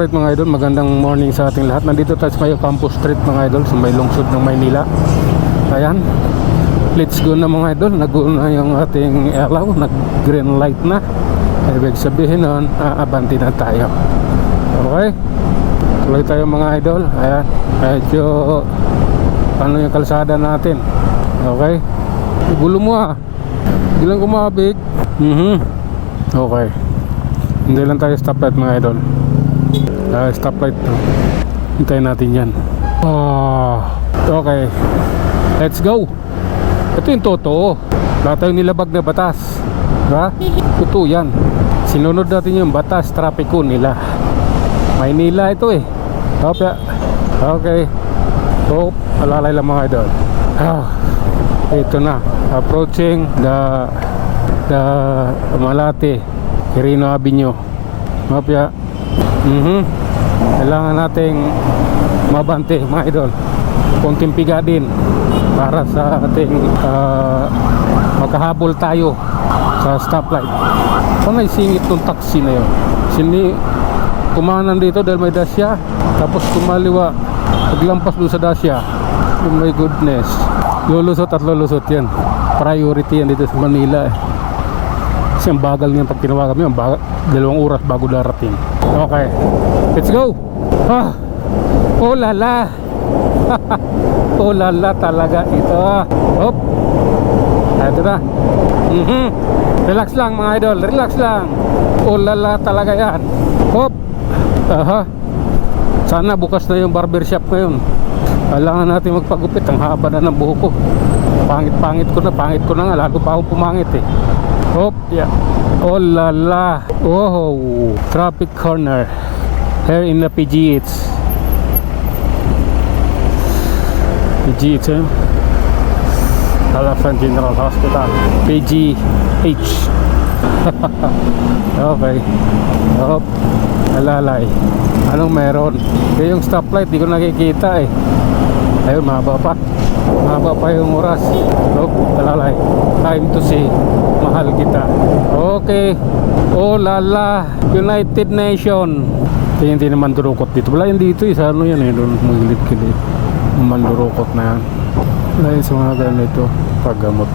Alright mga idol, magandang morning sa ating lahat. Nandito tayo sa Mayo Campus Street mga idol, sa may lungsod ng Maynila. Ayan, let's go na mga idol. Nag-una yung ating ilaw, nag-green light na. Ibig sabihin nun, abanti na tayo. Okay, tuloy tayo mga idol. Ayan, medyo ano yung kalsada natin. Okay, gulo mo bilang kumabig. Okay, hindi lang tayo stoplight mga idol. Stoplight to. Hintayin natin yan. Okay, let's go. Ito yung totoo. Wala tayong nilabag na batas, diba? Totoo yan. Sinunod natin yung batas trapiko nila. Maynila ito eh. Okay. So, alalay lang mga idol. Ito na, approaching the Malate Quirino Avenue. Mapya. Kailangan nating mabante mga idol. Konting piga din para sa ating makahabol tayo sa stoplight. Kung naisingit ng taxi na yun, kumanan dito dahil may dasya, tapos kumaliwa paglampas doon sa dasya. Oh my goodness, lulusot at lulusot yan. Priority yan dito sa Manila eh. Kasi ang bagal niyan pag tinawagan mo, 2 oras bago darating. Okay, let's go. Oh lala. Oh lala talaga ito. Hop. Ito na. Relax lang mga idol, relax lang. Oh lala talaga yan. Hop. Sana bukas na yung barbershop ngayon. Kailangan natin magpagupit. Ang haba na ng buhok ko. Pangit ko na nga. Lalo pa akong pumangit eh. Hop, yeah. Oh lala. Oh, traffic corner here in the PGH. PGH, Elephant General Hospital, PGH. Okay. Hop, alalay. Anong meron? Kaya yung stoplight di ko nakikita eh. Ayun, mahaba pa yung oras. Hop, alalay. Time to see. Mahal kita. Okay. Oh lala, United Nation. Hindi naman durukot dito. Wala yan dito eh. Sa ano yan eh. Doon magilid-kilid. Mandurukot na yan. Dahil sa mga ganito, paggamot.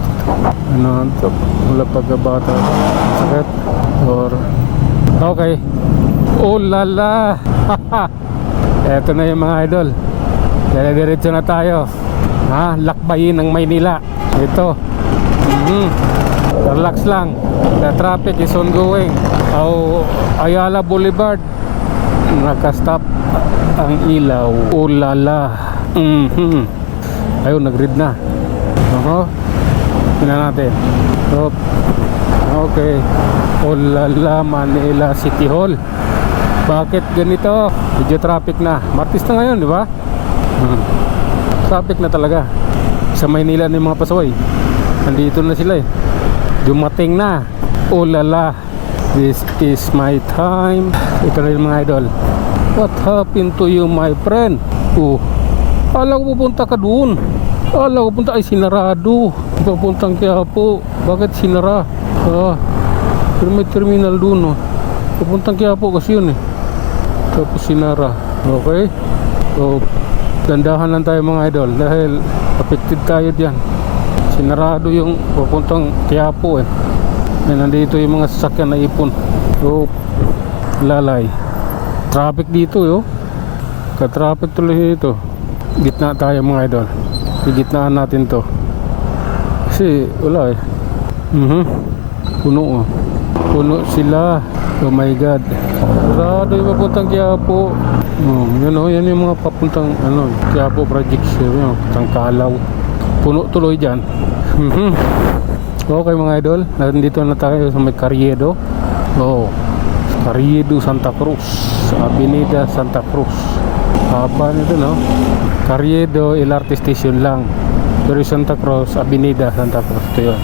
Ano ito? Wala pagkabata. Sakit. Or okay. Oh lala. Eto na yung mga idol. Dire-diretso na tayo. Lakbayin ng Maynila. Ito. Relax lang. The traffic is ongoing. Ayala Boulevard. Nakastop ang ilaw. Oh lala. Ayun, nag-read na. Tingnan natin. Okay. Oh lala, Manila City Hall. Bakit ganito? Medyo traffic na. Martis na ngayon, di ba? Traffic na talaga. Sa Maynila ng mga pasaway. Nandito na sila eh. Dumating na. Oh lala. This is my time. Ito na yung mga idol. What happened to you my friend? Akala ko pupunta ka doon. Akala ko pupunta ay sinarado. Pupuntang Quiapo. Bakit sinara? Pero may terminal doon Pupuntang Quiapo kasi yun eh. Tapos sinara. Okay. So dandahan lang tayo mga idol dahil affected tayo dyan. Sinarado yung pupuntang Quiapo eh. Nandito yung mga sasakyan na ipon. So lalay. Traffic dito Ka-traffic tuloy dito. Gitna tayo mga idol. Gitnaan natin to. Kasi wala eh. Puno Puno sila. Oh my god. Sarado yung papuntang Quiapo. Yan yung mga papuntang Quiapo projects. Papuntang Kalaw. Puno tuloy dyan. Okay mga idol, nandito na tayo sa may Carriedo. Carriedo Santa Cruz, Avenida Santa Cruz. Haba nito Carriedo LRT station lang. Pero Santa Cruz, Avenida Santa Cruz. Ito yun.